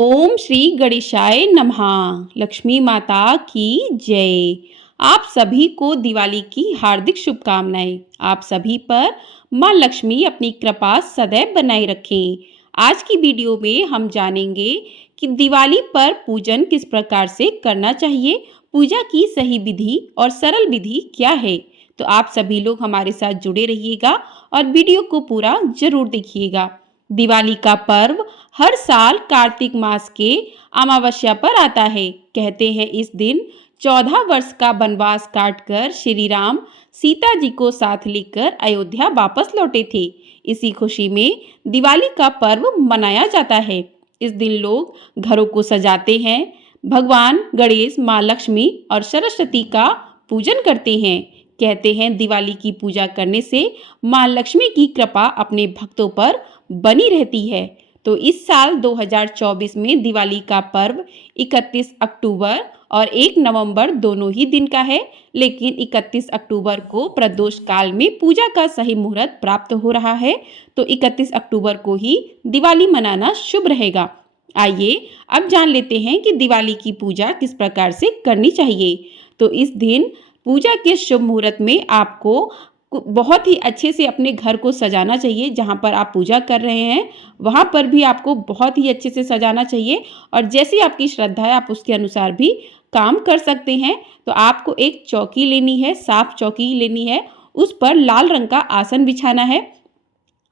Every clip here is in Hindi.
ओम श्री गणेशाय नमः। लक्ष्मी माता की जय। आप सभी को दिवाली की हार्दिक शुभकामनाएं। आप सभी पर माँ लक्ष्मी अपनी कृपा सदैव बनाए रखें। आज की वीडियो में हम जानेंगे कि दिवाली पर पूजन किस प्रकार से करना चाहिए, पूजा की सही विधि और सरल विधि क्या है। तो आप सभी लोग हमारे साथ जुड़े रहिएगा और वीडियो को पूरा जरूर देखिएगा। दिवाली का पर्व हर साल कार्तिक मास के अमावस्या पर आता है। कहते हैं इस दिन 14 वर्ष का वनवास काटकर श्री राम सीता जी को साथ लेकर अयोध्या वापस लौटे थे। इसी खुशी में दिवाली का पर्व मनाया जाता है। इस दिन लोग घरों को सजाते हैं, भगवान गणेश, माँ लक्ष्मी और सरस्वती का पूजन करते हैं। कहते हैं दिवाली की पूजा करने से माँ लक्ष्मी की कृपा अपने भक्तों पर बनी रहती है। तो इस साल 2024 में दिवाली का पर्व 31 अक्टूबर और 1 नवंबर दोनों ही दिन का है, लेकिन 31 अक्टूबर को प्रदोष काल में पूजा का सही मुहूर्त प्राप्त हो रहा है। तो 31 अक्टूबर को ही दिवाली मनाना शुभ रहेगा। आइए अब जान लेते हैं कि दिवाली की पूजा किस प्रकार से करनी चाहिए। तो इस दिन पूजा के शुभ मुहूर्त में आपको बहुत ही अच्छे से अपने घर को सजाना चाहिए। जहाँ पर आप पूजा कर रहे हैं वहाँ पर भी आपको बहुत ही अच्छे से सजाना चाहिए, और जैसी आपकी श्रद्धा है आप उसके अनुसार भी काम कर सकते हैं। तो आपको एक चौकी लेनी है, साफ चौकी लेनी है, उस पर लाल रंग का आसन बिछाना है।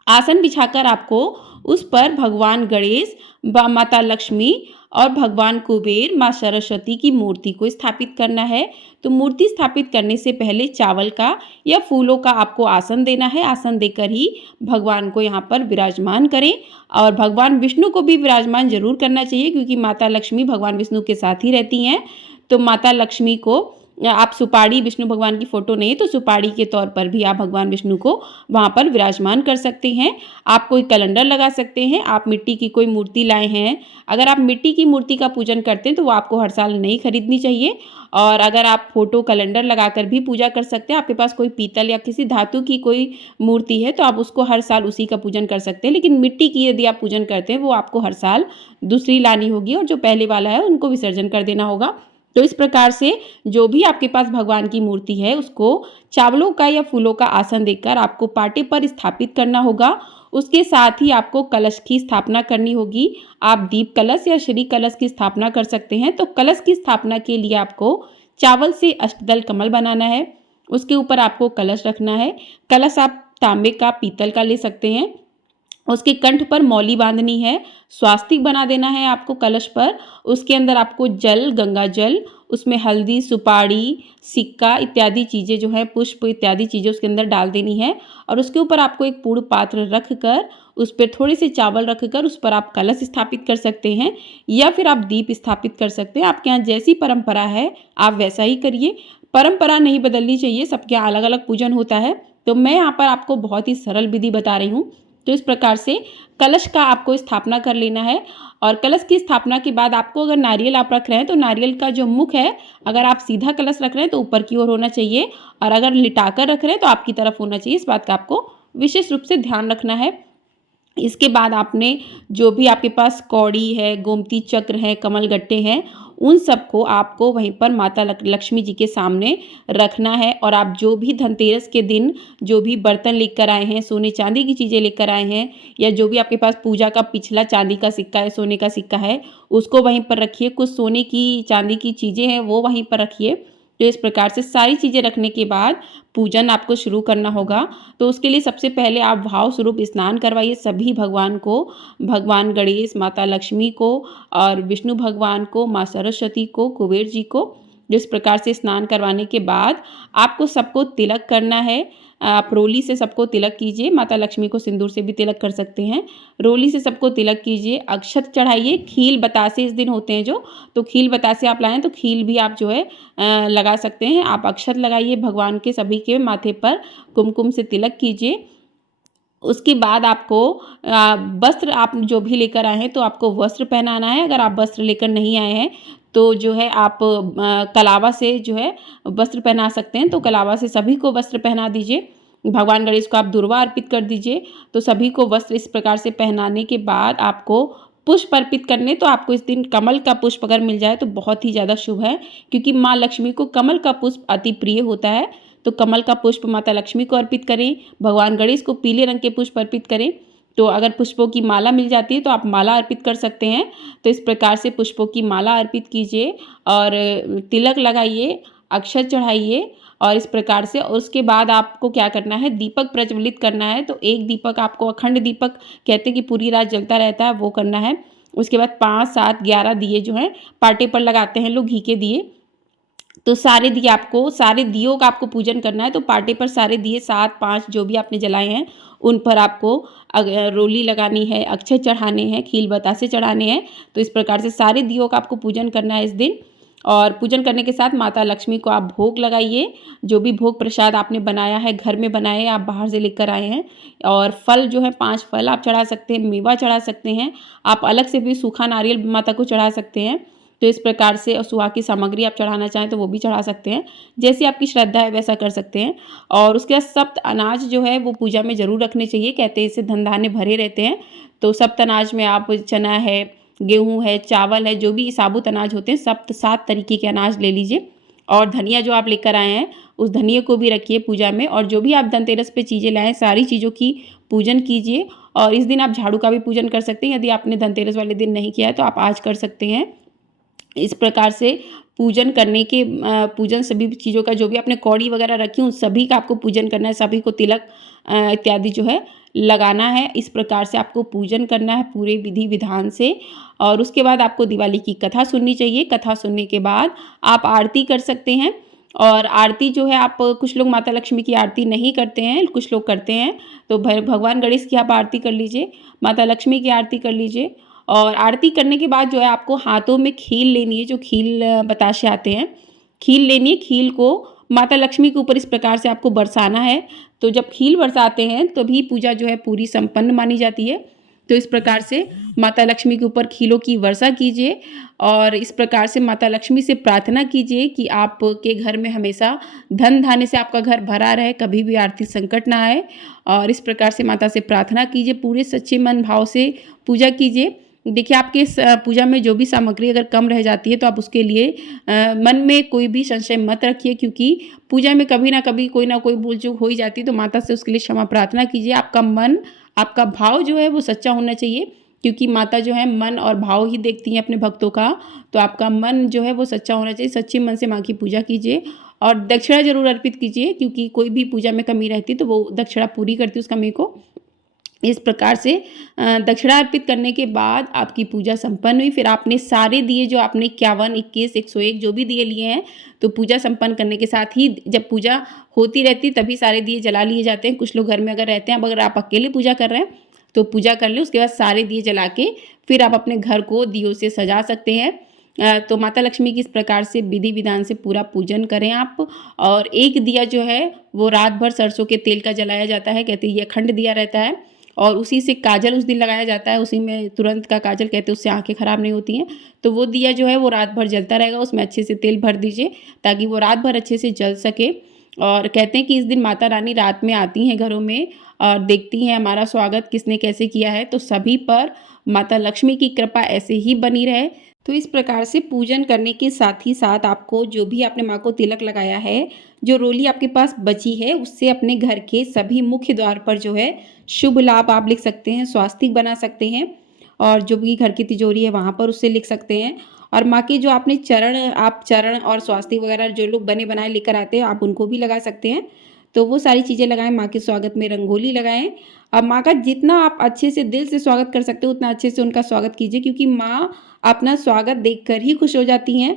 आसन बिछाकर आपको उस पर भगवान गणेश, माता लक्ष्मी और भगवान कुबेर, माँ सरस्वती की मूर्ति को स्थापित करना है। तो मूर्ति स्थापित करने से पहले चावल का या फूलों का आपको आसन देना है। आसन देकर ही भगवान को यहाँ पर विराजमान करें, और भगवान विष्णु को भी विराजमान जरूर करना चाहिए, क्योंकि माता लक्ष्मी भगवान विष्णु के साथ ही रहती हैं। तो माता लक्ष्मी को आप सुपारी, विष्णु भगवान की फोटो नहीं तो सुपारी के तौर पर भी आप भगवान विष्णु को वहाँ पर विराजमान कर सकते हैं। आप कोई कैलेंडर लगा सकते हैं। आप मिट्टी की कोई मूर्ति लाए हैं, अगर आप मिट्टी की मूर्ति का पूजन करते हैं तो वो आपको हर साल नहीं खरीदनी चाहिए। और अगर आप फोटो कैलेंडर लगाकर भी पूजा कर सकते हैं, आपके पास कोई पीतल या किसी धातु की कोई मूर्ति है तो आप उसको हर साल उसी का पूजन कर सकते हैं। लेकिन मिट्टी की यदि आप पूजन करते हैं वो आपको हर साल दूसरी लानी होगी, और जो पहले वाला है उनको विसर्जन कर देना होगा। तो इस प्रकार से जो भी आपके पास भगवान की मूर्ति है उसको चावलों का या फूलों का आसन देकर आपको पाटे पर स्थापित करना होगा। उसके साथ ही आपको कलश की स्थापना करनी होगी। आप दीप कलश या श्री कलश की स्थापना कर सकते हैं। तो कलश की स्थापना के लिए आपको चावल से अष्टदल कमल बनाना है, उसके ऊपर आपको कलश रखना है। कलश आप तांबे का, पीतल का ले सकते हैं। उसके कंठ पर मौली बांधनी है, स्वास्तिक बना देना है आपको कलश पर। उसके अंदर आपको जल, गंगा जल, उसमें हल्दी, सुपारी, सिक्का इत्यादि चीज़ें जो है, पुष्प इत्यादि चीज़ें उसके अंदर डाल देनी है। और उसके ऊपर आपको एक पूर्ण पात्र रख कर उस पर थोड़े से चावल रख कर उस पर आप कलश स्थापित कर सकते हैं, या फिर आप दीप स्थापित कर सकते हैं। आपके यहाँ जैसी परंपरा है आप वैसा ही करिए, परंपरा नहीं बदलनी चाहिए। सबके यहाँ अलग अलग पूजन होता है। तो मैं यहाँ पर आपको बहुत ही सरल विधि बता रही हूँ। तो इस प्रकार से कलश का आपको स्थापना कर लेना है। और कलश की स्थापना के बाद आपको, अगर नारियल आप रख रहे हैं तो नारियल का जो मुख है, अगर आप सीधा कलश रख रहे हैं तो ऊपर की ओर होना चाहिए, और अगर लिटाकर रख रहे हैं तो आपकी तरफ होना चाहिए। इस बात का आपको विशेष रूप से ध्यान रखना है। इसके बाद आपने जो भी आपके पास कौड़ी है, गोमती चक्र है, कमल गट्टे हैं, उन सबको आपको वहीं पर माता लक्ष्मी जी के सामने रखना है। और आप जो भी धनतेरस के दिन जो भी बर्तन लेकर आए हैं, सोने चांदी की चीज़ें लेकर आए हैं, या जो भी आपके पास पूजा का पिछला चांदी का सिक्का है, सोने का सिक्का है, उसको वहीं पर रखिए। कुछ सोने की, चांदी की चीज़ें हैं वो वहीं पर रखिए। तो इस प्रकार से सारी चीज़ें रखने के बाद पूजन आपको शुरू करना होगा। तो उसके लिए सबसे पहले आप भाव स्वरूप स्नान करवाइए सभी भगवान को, भगवान गणेश, माता लक्ष्मी को, और विष्णु भगवान को, माँ सरस्वती को, कुबेर जी को। जिस प्रकार से स्नान करवाने के बाद आपको सबको तिलक करना है। आप रोली से सबको तिलक कीजिए। माता लक्ष्मी को सिंदूर से भी तिलक कर सकते हैं। रोली से सबको तिलक कीजिए, अक्षत चढ़ाइए। खील बतासे इस दिन होते हैं जो, तो खील बतासे आप लाएं तो खील भी आप जो है लगा सकते हैं। आप अक्षत लगाइए भगवान के सभी के माथे पर, कुमकुम से तिलक कीजिए। उसके बाद आपको वस्त्र, आप जो भी लेकर आए हैं तो आपको वस्त्र पहनाना है। अगर आप वस्त्र लेकर नहीं आए हैं तो जो है आप कलावा से जो है वस्त्र पहना सकते हैं। तो कलावा से सभी को वस्त्र पहना दीजिए। भगवान गणेश को आप दुर्वा अर्पित कर दीजिए। तो सभी को वस्त्र इस प्रकार से पहनाने के बाद आपको पुष्प अर्पित करने, तो आपको इस दिन कमल का पुष्प अगर मिल जाए तो बहुत ही ज़्यादा शुभ है, क्योंकि माँ लक्ष्मी को कमल का पुष्प अति प्रिय होता है। तो कमल का पुष्प माता लक्ष्मी को अर्पित करें। भगवान गणेश को पीले रंग के पुष्प अर्पित करें। तो अगर पुष्पों की माला मिल जाती है तो आप माला अर्पित कर सकते हैं। तो इस प्रकार से पुष्पों की माला अर्पित कीजिए और तिलक लगाइए, अक्षत चढ़ाइए और इस प्रकार से। और उसके बाद आपको क्या करना है, दीपक प्रज्वलित करना है। तो एक दीपक आपको, अखंड दीपक कहते हैं कि पूरी रात जलता रहता है, वो करना है। उसके बाद 5, 7, 11 दिए जो हैं पाटे पर लगाते हैं लोग, घी के दिए। तो सारे दिए आपको, सारे दियों का आपको पूजन करना है। तो पाटे पर सारे दिए 7, 5 जो भी आपने जलाए हैं उन पर आपको रोली लगानी है, अक्षत चढ़ाने हैं, खील बतासे चढ़ाने हैं। तो इस प्रकार से सारे दियों का आपको पूजन करना है इस दिन। और पूजन करने के साथ माता लक्ष्मी को आप भोग लगाइए। जो भी भोग प्रसाद आपने बनाया है, घर में बनाए आप बाहर से लेकर आए हैं। और फल जो है 5 फल आप चढ़ा सकते हैं, मेवा चढ़ा सकते हैं। आप अलग से भी सूखा नारियल माता को चढ़ा सकते हैं। तो इस प्रकार से, और सुहा की सामग्री आप चढ़ाना चाहें तो वो भी चढ़ा सकते हैं। जैसी आपकी श्रद्धा है वैसा कर सकते हैं। और उसके बाद सप्त अनाज जो है वो पूजा में ज़रूर रखने चाहिए। कहते हैं इससे धन धान्य भरे रहते हैं। तो सप्त अनाज में आप चना है, गेहूँ है, चावल है, जो भी साबुत अनाज होते हैं, 7 तरीके के अनाज ले लीजिए। और धनिया जो आप लेकर आए हैं उस धनिया को भी रखिए पूजा में। और जो भी आप धनतेरस पे चीज़ें लाएँ सारी चीज़ों की पूजन कीजिए। और इस दिन आप झाड़ू का भी पूजन कर सकते हैं। यदि आपने धनतेरस वाले दिन नहीं किया है तो आप आज कर सकते हैं। इस प्रकार से पूजन करने के पूजन सभी चीज़ों का, जो भी आपने कौड़ी वगैरह रखी उन सभी का आपको पूजन करना है, सभी को तिलक इत्यादि जो है लगाना है। इस प्रकार से आपको पूजन करना है पूरे विधि विधान से। और उसके बाद आपको दिवाली की कथा सुननी चाहिए। कथा सुनने के बाद आप आरती कर सकते हैं। और आरती जो है, आप कुछ लोग माता लक्ष्मी की आरती नहीं करते हैं, कुछ लोग करते हैं। तो भगवान गणेश की आप आरती कर लीजिए, माता लक्ष्मी की आरती कर लीजिए। और आरती करने के बाद जो है आपको हाथों में खील लेनी है, जो खील बताशे आते हैं, खील लेनी है। खील को माता लक्ष्मी के ऊपर इस प्रकार से आपको बरसाना है। तो जब खील बरसाते हैं तभी पूजा जो है पूरी संपन्न मानी जाती है। तो इस प्रकार से माता लक्ष्मी के ऊपर खीलों की वर्षा कीजिए। और इस प्रकार से माता लक्ष्मी से प्रार्थना कीजिए कि आपके घर में हमेशा धन धान्य से आपका घर भरा रहे, कभी भी आर्थिक संकट ना आए। और इस प्रकार से माता से प्रार्थना कीजिए, पूरे सच्चे मन भाव से पूजा कीजिए। देखिए, आपके इस पूजा में जो भी सामग्री अगर कम रह जाती है तो आप उसके लिए मन में कोई भी संशय मत रखिए, क्योंकि पूजा में कभी ना कोई भूल चूक हो ही जाती है। तो माता से उसके लिए क्षमा प्रार्थना कीजिए। आपका मन, आपका भाव जो है वो सच्चा होना चाहिए, क्योंकि माता जो है मन और भाव ही देखती हैं अपने भक्तों का। तो आपका मन जो है वो सच्चा होना चाहिए। सच्चे मन से माँ की पूजा कीजिए। और दक्षिणा जरूर अर्पित कीजिए, क्योंकि कोई भी पूजा में कमी रहती है तो वो दक्षिणा पूरी करती है उस कमी को। इस प्रकार से दक्षिणा अर्पित करने के बाद आपकी पूजा संपन्न हुई। फिर आपने सारे दिए जो आपने 51, 21, 101 जो भी दिए लिए हैं, तो पूजा संपन्न करने के साथ ही, जब पूजा होती रहती तभी सारे दिए जला लिए जाते हैं। कुछ लोग घर में अगर रहते हैं, अब अगर आप अकेले पूजा कर रहे हैं तो पूजा कर लें। उसके बाद सारे दिए जला के फिर आप अपने घर को दियों से सजा सकते हैं। तो माता लक्ष्मी की इस प्रकार से विधि विधान से पूरा पूजन करें आप। और एक दिया जो है वो रात भर सरसों के तेल का जलाया जाता है। कहते हैं ये अखंड दिया रहता है। और उसी से काजल उस दिन लगाया जाता है, उसी में तुरंत का काजल कहते हैं, उससे आंखें खराब नहीं होती हैं। तो वो दिया जो है वो रात भर जलता रहेगा, उसमें अच्छे से तेल भर दीजिए ताकि वो रात भर अच्छे से जल सके। और कहते हैं कि इस दिन माता रानी रात में आती हैं घरों में और देखती हैं हमारा स्वागत किसने कैसे किया है। तो सभी पर माता लक्ष्मी की कृपा ऐसे ही बनी रहे। तो इस प्रकार से पूजन करने के साथ ही साथ आपको जो भी आपने माँ को तिलक लगाया है, जो रोली आपके पास बची है, उससे अपने घर के सभी मुख्य द्वार पर जो है शुभ लाभ आप लिख सकते हैं, स्वास्तिक बना सकते हैं। और जो भी घर की तिजोरी है वहाँ पर उससे लिख सकते हैं। और माँ के जो आपने चरण और स्वास्तिक वगैरह जो लोग बने बनाए लेकर आते हैं, आप उनको भी लगा सकते हैं। तो वो सारी चीज़ें लगाएं। माँ के स्वागत में रंगोली लगाएं। अब माँ का जितना आप अच्छे से दिल से स्वागत कर सकते हो उतना अच्छे से उनका स्वागत कीजिए, क्योंकि माँ अपना स्वागत देखकर ही खुश हो जाती हैं।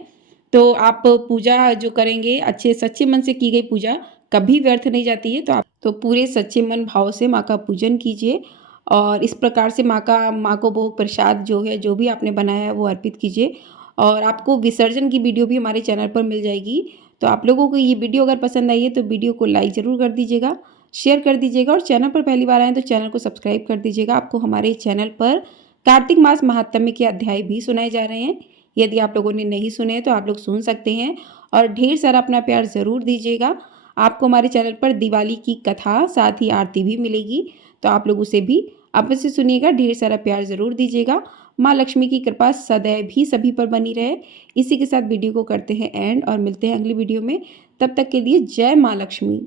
तो आप पूजा जो करेंगे, अच्छे सच्चे मन से की गई पूजा कभी व्यर्थ नहीं जाती है। तो आप तो पूरे सच्चे मन भाव से माँ का पूजन कीजिए। और इस प्रकार से माँ को भोग प्रसाद जो है, जो भी आपने बनाया है वो अर्पित कीजिए। और आपको विसर्जन की वीडियो भी हमारे चैनल पर मिल जाएगी। तो आप लोगों को ये वीडियो अगर पसंद आई है तो वीडियो को लाइक ज़रूर कर दीजिएगा, शेयर कर दीजिएगा। और चैनल पर पहली बार आए तो चैनल को सब्सक्राइब कर दीजिएगा। आपको हमारे चैनल पर कार्तिक मास महात्म्य के अध्याय भी सुनाए जा रहे हैं। यदि आप लोगों ने नहीं सुने तो आप लोग सुन सकते हैं। और ढेर सारा अपना प्यार ज़रूर दीजिएगा। आपको हमारे चैनल पर दिवाली की कथा साथ ही आरती भी मिलेगी, तो आप लोग उसे भी अवश्य सुनिएगा। ढेर सारा प्यार ज़रूर दीजिएगा। माँ लक्ष्मी की कृपा सदैव ही सभी पर बनी रहे। इसी के साथ वीडियो को करते हैं एंड और मिलते हैं अगली वीडियो में। तब तक के लिए जय माँ लक्ष्मी।